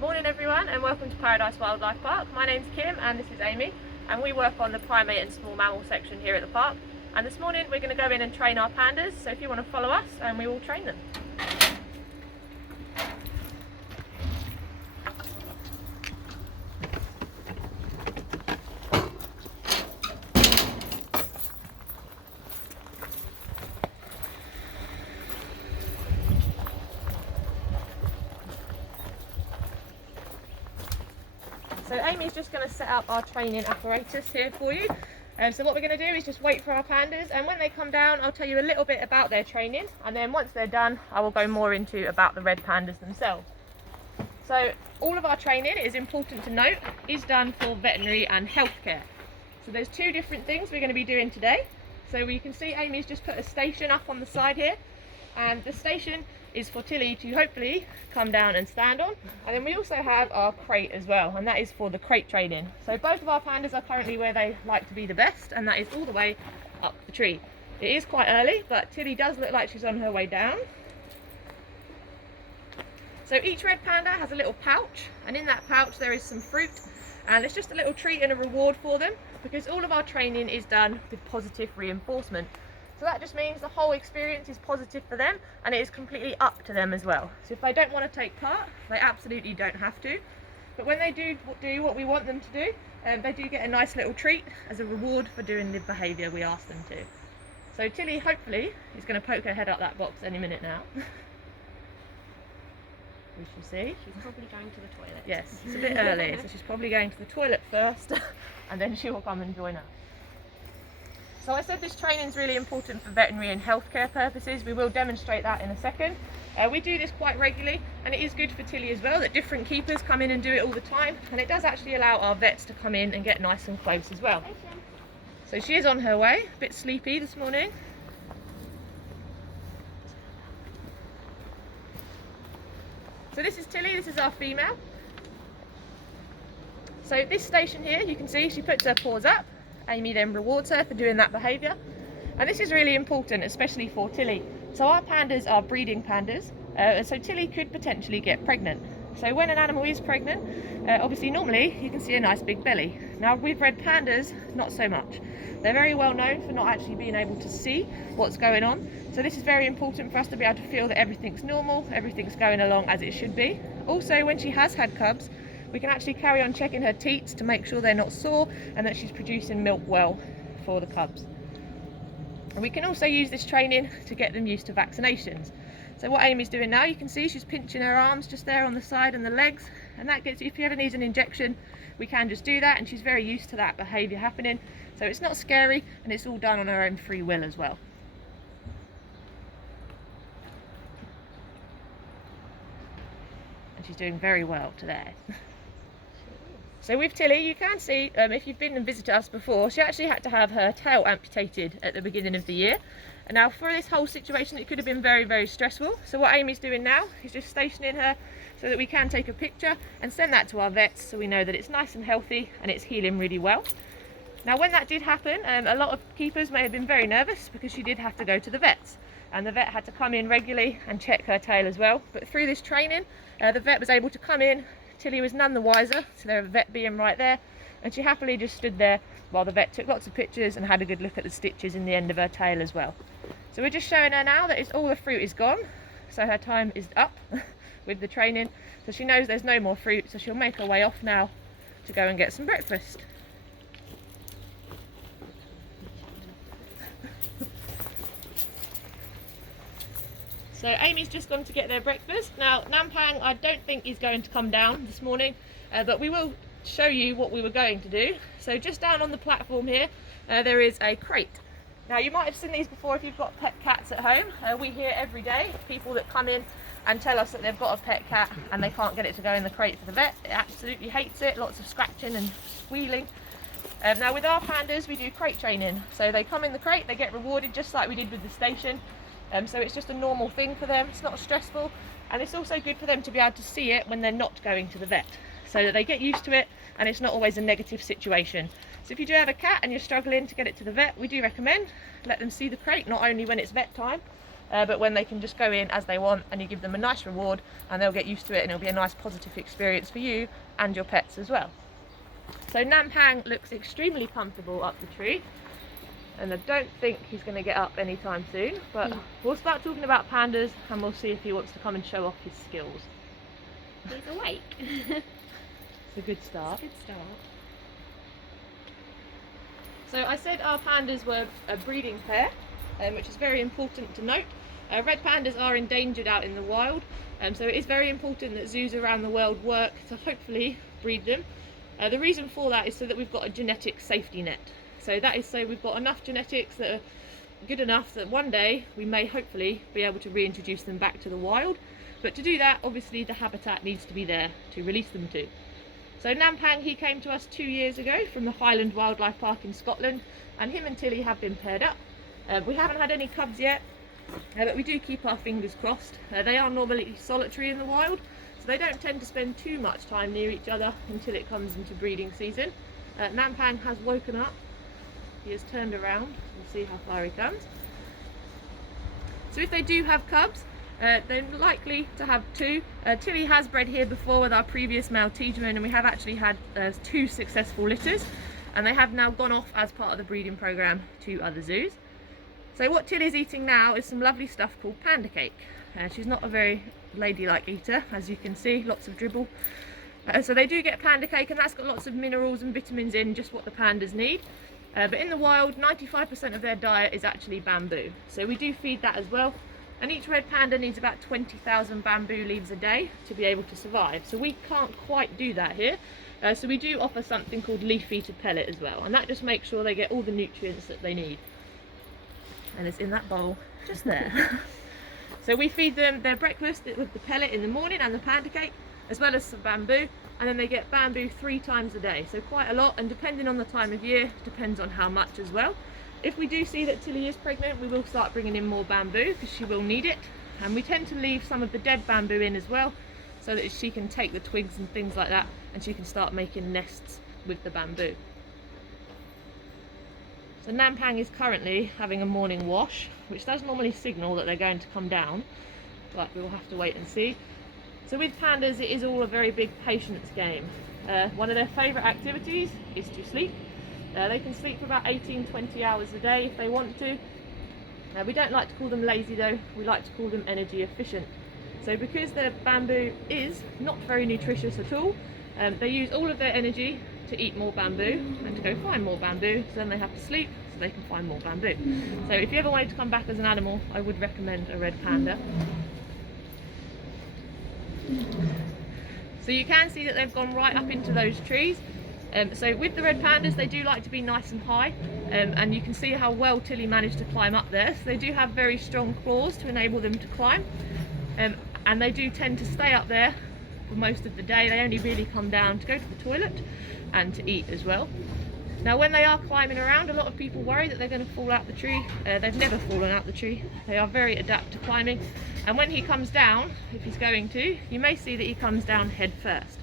Morning everyone, and welcome to Paradise Wildlife Park. My name's Kim and this is Amy, and we work on the primate and small mammal section here at the park. And this morning we're going to go in and train our pandas, so if you want to follow us, and we will train them. So Amy's just going to set up our training apparatus here for you. So what we're going to do is just wait for our pandas, and when they come down I'll tell you a little bit about their training, and then once they're done I will go more into about the red pandas themselves. So all of our training, is important to note, is done for veterinary and healthcare. So there's two different things we're going to be doing today. So you can see Amy's just put a station up on the side here, and the station is for Tilly to hopefully come down and stand on. And then we also have our crate as well, and that is for the crate training. So both of our pandas are currently where they like to be the best, and that is all the way up the tree. It is quite early, but Tilly does look like she's on her way down. So each red panda has a little pouch, and in that pouch there is some fruit, and it's just a little treat and a reward for them, because all of our training is done with positive reinforcement. So that just means the whole experience is positive for them, and it is completely up to them as well. So if they don't want to take part, they absolutely don't have to. But when they do what we want them to do, they do get a nice little treat as a reward for doing the behaviour we ask them to. So Tilly hopefully is going to poke her head up that box any minute now. We shall see. She's probably going to the toilet. Yes, it's a bit early, so she's probably going to the toilet first, and then she will come and join us. So I said this training is really important for veterinary and healthcare purposes. We will demonstrate that in a second. We do this quite regularly, and it is good for Tilly as well that different keepers come in and do it all the time, and it does actually allow our vets to come in and get nice and close as well. So she is on her way, a bit sleepy this morning. So this is Tilly, this is our female. So this station here, you can see she puts her paws up. Amy then rewards her for doing that behaviour, and this is really important, especially for Tilly. So our pandas are breeding pandas, so Tilly could potentially get pregnant. So when an animal is pregnant, obviously normally you can see a nice big belly. Now with red pandas, not so much. They're very well known for not actually being able to see what's going on. So this is very important for us to be able to feel that everything's normal, everything's going along as it should be. Also, when she has had cubs, we can actually carry on checking her teats to make sure they're not sore and that she's producing milk well for the cubs. And we can also use this training to get them used to vaccinations. So what Amy's doing now, you can see she's pinching her arms just there on the side and the legs, and that gets, if you ever need an injection, we can just do that, and she's very used to that behaviour happening. So it's not scary, and it's all done on her own free will as well. And she's doing very well today. So with Tilly, you can see, if you've been and visited us before, she actually had to have her tail amputated at the beginning of the year. And now for this whole situation, it could have been very, very stressful. So what Amy's doing now is just stationing her so that we can take a picture and send that to our vets, so we know that it's nice and healthy and it's healing really well. Now when that did happen, a lot of keepers may have been very nervous because she did have to go to the vets. And the vet had to come in regularly and check her tail as well. But through this training, the vet was able to come in. Tilly was none the wiser, so there was a vet being right there, and she happily just stood there while the vet took lots of pictures and had a good look at the stitches in the end of her tail as well. So we're just showing her now that all the fruit is gone, so her time is up with the training. So she knows there's no more fruit, so she'll make her way off now to go and get some breakfast. So Amy's just gone to get their breakfast. Now Nampang I don't think is going to come down this morning, but we will show you what we were going to do. So just down on the platform here, there is a crate. Now you might have seen these before if you've got pet cats at home. We hear every day people that come in and tell us that they've got a pet cat and they can't get it to go in the crate for the vet. It absolutely hates it, lots of scratching and squealing. Now with our pandas we do crate training. So they come in the crate, they get rewarded just like we did with the station. So it's just a normal thing for them, it's not stressful, and it's also good for them to be able to see it when they're not going to the vet, so that they get used to it and it's not always a negative situation. So if you do have a cat and you're struggling to get it to the vet, we do recommend let them see the crate, not only when it's vet time, but when they can just go in as they want and you give them a nice reward and they'll get used to it, and it'll be a nice positive experience for you and your pets as well. So Nampang looks extremely comfortable up the tree, and I don't think he's going to get up anytime soon, but we'll start talking about pandas and we'll see if he wants to come and show off his skills. He's awake. It's a good start. It's a good start. So I said our pandas were a breeding pair, which is very important to note. Red pandas are endangered out in the wild, so it is very important that zoos around the world work to hopefully breed them. The reason for that is so that we've got a genetic safety net. So that is so we've got enough genetics that are good enough that one day we may hopefully be able to reintroduce them back to the wild. But to do that, obviously the habitat needs to be there to release them to. So Nampang, he came to us 2 years ago from the Highland Wildlife Park in Scotland, and him and Tilly have been paired up. We haven't had any cubs yet, but we do keep our fingers crossed. They are normally solitary in the wild, so they don't tend to spend too much time near each other until it comes into breeding season. Nampang has woken up. He has turned around. We'll see how far he comes. So if they do have cubs, they're likely to have 2. Tilly has bred here before with our previous male Tiedemann, and we have actually had 2 successful litters, and they have now gone off as part of the breeding program to other zoos. So what Tilly's eating now is some lovely stuff called panda cake. She's not a very ladylike eater, as you can see, lots of dribble. So they do get panda cake, and that's got lots of minerals and vitamins in, just what the pandas need. But in the wild, 95% of their diet is actually bamboo. So we do feed that as well. And each red panda needs about 20,000 bamboo leaves a day to be able to survive. So we can't quite do that here. So we do offer something called leaf eater pellet as well. And that just makes sure they get all the nutrients that they need. And it's in that bowl just there. So we feed them their breakfast with the pellet in the morning and the panda cake, as well as some bamboo. And then they get bamboo 3 times a day. So quite a lot, and depending on the time of year, depends on how much as well. If we do see that Tilly is pregnant, we will start bringing in more bamboo because she will need it. And we tend to leave some of the dead bamboo in as well, so that she can take the twigs and things like that, and she can start making nests with the bamboo. So Nampang is currently having a morning wash, which does normally signal that they're going to come down, but we'll have to wait and see. So with pandas, it is all a very big patience game. One of their favourite activities is to sleep. They can sleep for about 18-20 hours a day if they want to. We don't like to call them lazy though, we like to call them energy efficient. So because the bamboo is not very nutritious at all, they use all of their energy to eat more bamboo and to go find more bamboo, so then they have to sleep so they can find more bamboo. So if you ever wanted to come back as an animal, I would recommend a red panda. So you can see that they've gone right up into those trees. So with the red pandas, they do like to be nice and high, and you can see how well Tilly managed to climb up there. So they do have very strong claws to enable them to climb, and they do tend to stay up there for most of the day. They only really come down to go to the toilet and to eat as well. Now when they are climbing around, a lot of people worry that they're going to fall out the tree. They've never fallen out the tree. They are very adept to climbing, and when he comes down, if he's going to, you may see that he comes down head first.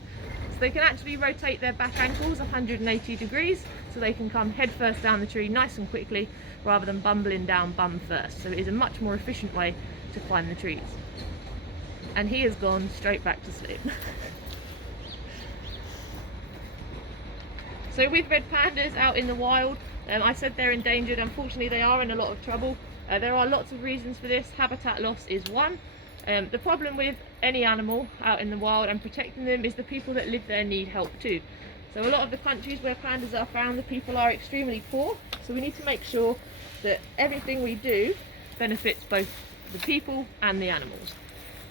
So they can actually rotate their back ankles 180 degrees, so they can come head first down the tree nice and quickly, rather than bumbling down bum first. So it is a much more efficient way to climb the trees. And he has gone straight back to sleep. So with red pandas out in the wild, I said they're endangered. Unfortunately, they are in a lot of trouble. There are lots of reasons for this. Habitat loss is one. The problem with any animal out in the wild and protecting them is the people that live there need help too. So a lot of the countries where pandas are found, the people are extremely poor. So we need to make sure that everything we do benefits both the people and the animals.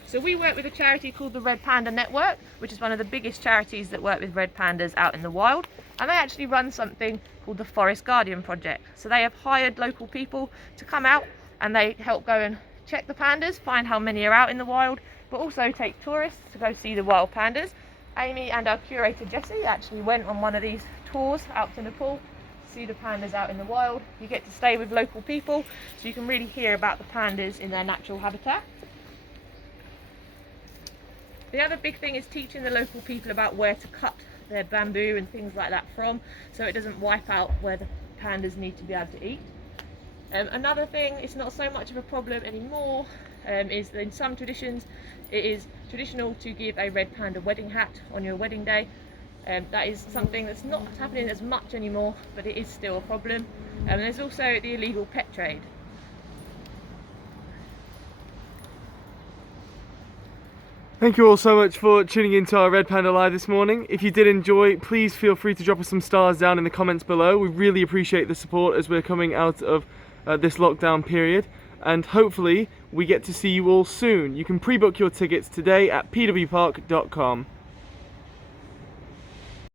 So we work with a charity called the Red Panda Network, which is one of the biggest charities that work with red pandas out in the wild. And they actually run something called the Forest Guardian Project. So they have hired local people to come out and they help go and check the pandas, find how many are out in the wild, but also take tourists to go see the wild pandas. Amy and our curator Jessie actually went on one of these tours out to Nepal to see the pandas out in the wild. You get to stay with local people, so you can really hear about the pandas in their natural habitat. The other big thing is teaching the local people about where to cut their bamboo and things like that from, so it doesn't wipe out where the pandas need to be able to eat. Another thing, it's not so much of a problem anymore, is that in some traditions it is traditional to give a red panda wedding hat on your wedding day. That is something that's not happening as much anymore, but it is still a problem. There's also the illegal pet trade. Thank you all so much for tuning into our Red Panda Live this morning. If you did enjoy, please feel free to drop us some stars down in the comments below. We really appreciate the support as we're coming out of this lockdown period, and hopefully we get to see you all soon. You can pre-book your tickets today at pwpark.com.